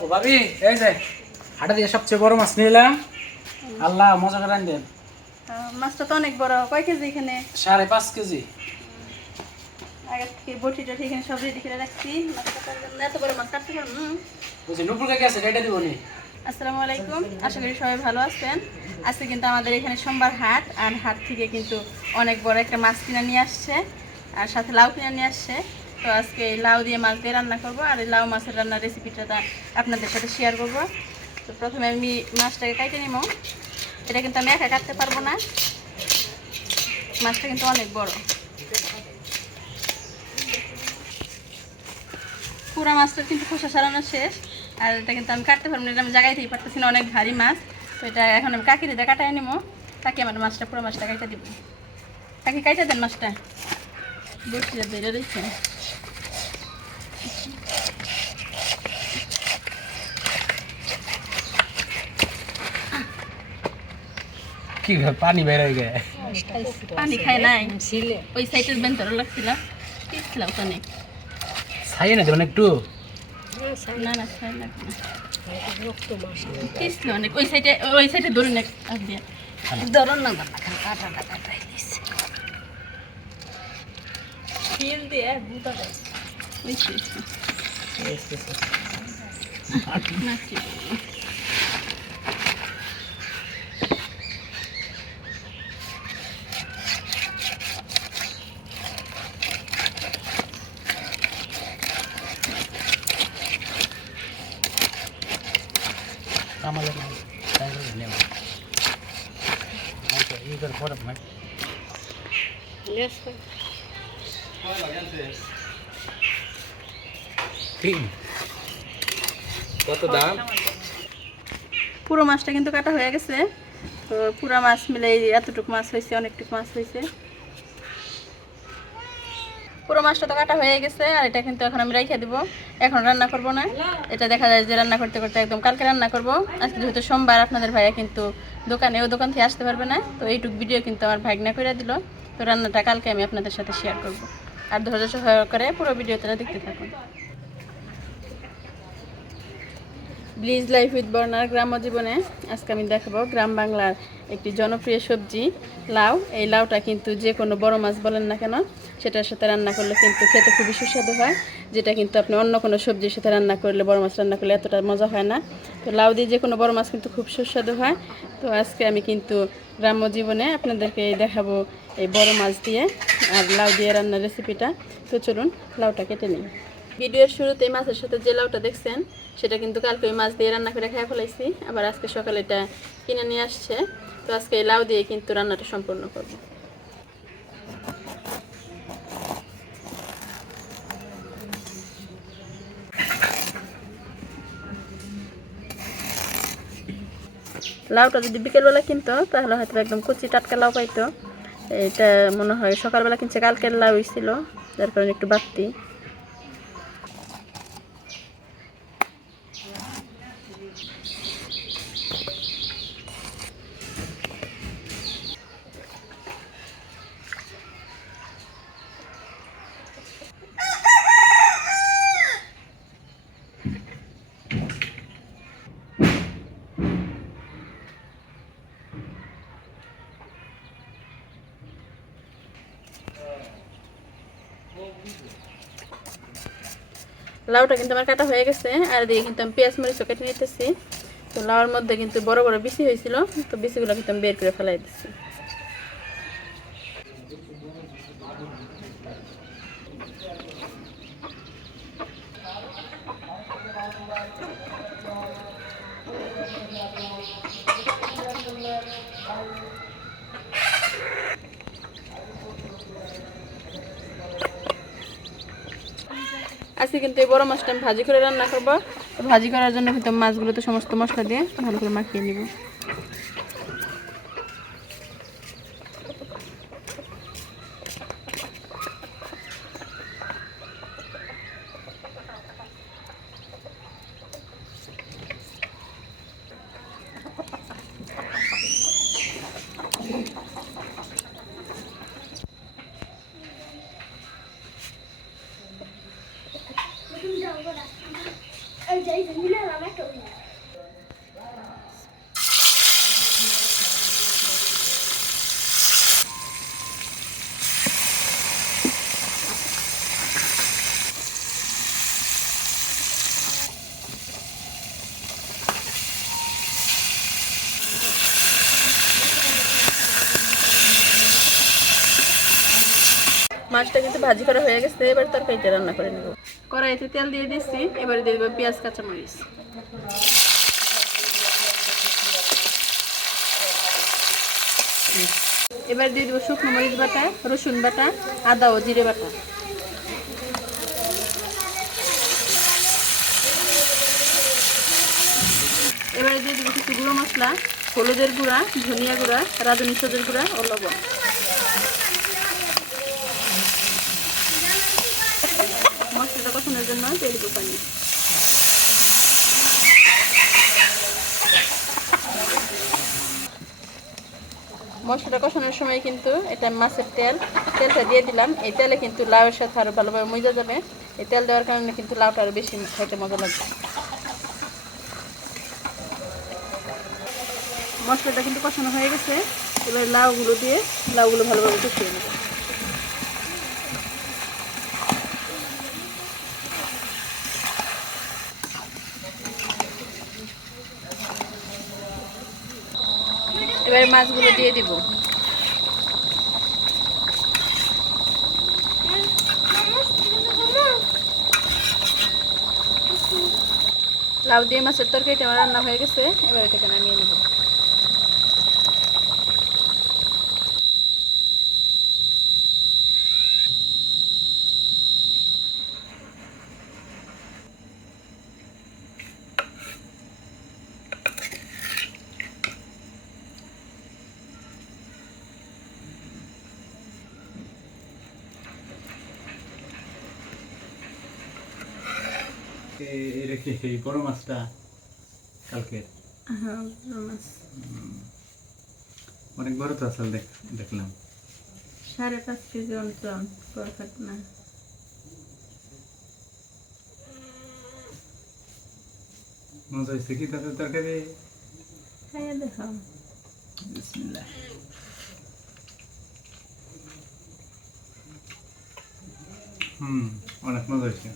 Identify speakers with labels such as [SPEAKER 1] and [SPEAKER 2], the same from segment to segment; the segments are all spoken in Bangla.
[SPEAKER 1] ও ভাবি এই যে হাটা দিয়ে সবচেয়ে বড় মাছ নিলাম। আল্লাহ মজা করে
[SPEAKER 2] আহ, মাছটা তো অনেক বড় কয় কেজি এখানে?
[SPEAKER 1] সাড়ে পাঁচ কেজি।
[SPEAKER 2] আগে থেকে বটি টটি এখানে সব রেডি করে রাখছি। এত বড় মাছ কাটতে পারব হুম।
[SPEAKER 1] বুঝি নুপুর কাকে আছে এটা দিব নি?
[SPEAKER 2] আসসালামু আলাইকুম আশা করি সবাই ভালো আছেন। আজকে কিন্তু আমাদের এখানে সোমবার হাট আর হাট থেকে কিন্তু অনেক বড় একটা মাছ কিনে নিয়ে আসছে আর সাথে লাউ কিনে নিয়ে আসছে। তো আজকে এই লাউ দিয়ে মাছ দিয়ে রান্না করব, আর এই লাউ মাছের রান্নার রেসিপিটা আপনাদের সাথে শেয়ার করব। তো প্রথমে আমি মাছটাকে কাটে নিব। এটা কিন্তু আমি একা কাটতে পারব না। মাছটা কিন্তু অনেক বড়। পুরা মাছটা কিন্তু খোসা সারানো শেষ। আর এটা কিন্তু আমি কাটতে পারব না, এটা আমি জায়গায় থেকে পারতেছি না, অনেক ভারী মাছ। তো এটা এখন আমি কাকি দিতে কাটাই নিবো। কাকি আমার মাছটা, পুরো মাছটা কাইটা দিব। কাকি কাইটা দেন মাছটা। বসে বেড়ে রয়েছে
[SPEAKER 1] কি পানি বের হয়ে গে
[SPEAKER 2] পানি খায় নাই। ওই সাইডের বেন্তর লাগছিল পিছলা ওখানে।
[SPEAKER 1] ছাইয়ে না দিলেন একটু?
[SPEAKER 2] না না খায় না পিছলো অনেক। ওই সাইডে ওই সাইডে ধরুন এক দিয়ে। ধরুন না কাটাই দিচ্ছে ফিল দিয়ে বুটা দেয়। ওই
[SPEAKER 1] তিন। কত দাম?
[SPEAKER 2] পুরো মাছটা কিন্তু কাটা হয়ে গেছে। তো পুরো মাছ মিলে এতটুকু মাছ হয়েছে অনেকটুকু মাছ হয়েছে। পুরো মাছটা তো কাটা হয়ে গেছে, আর এটা কিন্তু এখন আমি রেখে দিব। এখন রান্না করব না। এটা দেখা যায় যে রান্না করতে করতে একদম কালকে রান্না করব। আজকে যেহেতু সোমবার, আপনাদের ভাইয়া কিন্তু দোকানে ও দোকান থেকে আসতে পারবে না। তো এইটুক ভিডিও কিন্তু আমার ভাগনা করে দিল। তো রান্নাটা কালকে আমি আপনাদের সাথে শেয়ার করব। আর ধৈর্য সহকারে পুরো ভিডিওটা দেখতে থাকুন। ব্লিজ লাইফ উইথ বর্নার গ্রাম্য জীবনে আজকে আমি দেখাবো গ্রাম বাংলার একটি জনপ্রিয় সবজি, লাউ। এই লাউটা কিন্তু যে কোনো বড় মাছ বলেন না কেন, সেটার সাথে রান্না করলে কিন্তু খেতে খুবই সুস্বাদু হয়, যেটা কিন্তু আপনি অন্য কোনো সবজির সাথে রান্না করলে, বড় মাছ রান্না করলে এতটা মজা হয় না। তো লাউ দিয়ে যে কোনো বড় মাছ কিন্তু খুব সুস্বাদু হয়। তো আজকে আমি কিন্তু গ্রাম্য জীবনে আপনাদেরকে দেখাবো এই বড় মাছ দিয়ে আর লাউ দিয়ে রান্নার রেসিপিটা তো চলুন লাউটা কেটে নিই। ভিডিওর শুরুতে মাছের সাথে যে লাউটা দেখছেন সেটা কিন্তু কালকে ওই মাছ দিয়ে রান্না করে খেয়ে ফেলাইছি। আবার আজকে সকালে এটা কিনে নিয়ে আসছে। তো আজকে এই লাউ দিয়ে কিন্তু রান্নাটা সম্পূর্ণ করব। লাউটা যদি বিকেলবেলা কিনতো, তাহলে হয়তো একদম কচি টাটকা লাউ পাইতো। এটা মনে হয় সকালবেলা কিনছে, কালকের লাউ ছিল যার কারণে একটু বাড়তি। লাউটা কিন্তু আমার কাটা হয়ে গেছে, আর দিয়ে কিন্তু আমি পেঁয়াজ মরিচও কেটে নিতেছি। তো লাউর মধ্যে কিন্তু বড় বড় বিচি হয়েছিল, তো বেশিগুলো কিন্তু আমি বের করে ফেলাই দিচ্ছি আজকে কিন্তু এই বড় মাছটা আমি ভাজি করে রান্না করব। ভাজি করার জন্য কিন্তু মাছগুলোতে সমস্ত মশলা দিয়ে ভালো করে মাখিয়ে নিব। মাছটা কিন্তু ভাজি করা হয়ে গেছে, এবার তরকারিটা রান্না করে নেব। কড়াইতে তেল দিয়ে দিচ্ছি এবারে দিয়ে দেবো পেঁয়াজ, কাঁচামরিচ। এবার দিয়ে দেবো শুকনো মরিচ বাটা, রসুন বাটা, আদা ও জিরে বাটা। এবারে দিয়ে দেবো কিছু গুঁড়ো মশলা, হলুদের গুঁড়া, ধনিয়া গুঁড়া, রাঁধুনি সদের গুঁড়া ও লবণ। কষানোর জন্য তেল পানি মশলাটা কষানোর সময় কিন্তু এটা মাছের তেল, তেলটা দিয়ে দিলাম। এই তেলে কিন্তু লাউয়ের সাথে আরও ভালোভাবে মজা যাবে। এই তেল দেওয়ার কারণে কিন্তু লাউটা আরও বেশি খেতে মজা লাগবে। মশলাটা কিন্তু কষানো হয়ে গেছে। এবার লাউগুলো দিয়ে, লাউগুলো ভালোভাবে কষিয়ে নেব। এবারে মাছগুলো দিয়ে দিব। লাউ দিয়ে মাছের তরকারিটা আমার রান্না হয়ে গেছে, এবার এটাকে নামিয়ে নেব।
[SPEAKER 1] এটা কি বড় মাছটা কালকের। অনেক বড় তো আসল দেখ দেখলাম।
[SPEAKER 2] সাড়ে পাঁচ কেজি অঞ্চল পারফেক্ট না।
[SPEAKER 1] মজা হয়েছে কি তাদের তরকারি?
[SPEAKER 2] খাইয়ে দেখো।
[SPEAKER 1] বিসমিল্লাহ। হুম অনেক মজা হয়েছে।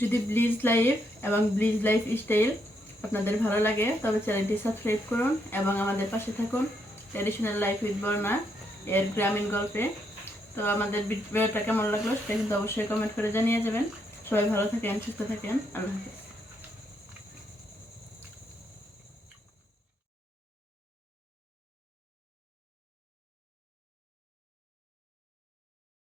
[SPEAKER 2] যদি ব্লিজ লাইফ এবং ব্লিজ লাইফ স্টাইল আপনাদের ভালো লাগে, তবে চ্যানেলটি সাবস্ক্রাইব করুন এবং আমাদের পাশে থাকুন। ট্র্যাডিশনাল লাইফ উইথ বর্ণা এর গ্রামীণ গল্পে। তো আমাদের ভিডিওটা কেমন লাগল সেটা কিন্তু অবশ্যই কমেন্ট করে জানিয়ে যাবেন। সবাই ভালো থাকেন, সুস্থ থাকেন। আল্লাহ হাফিজ।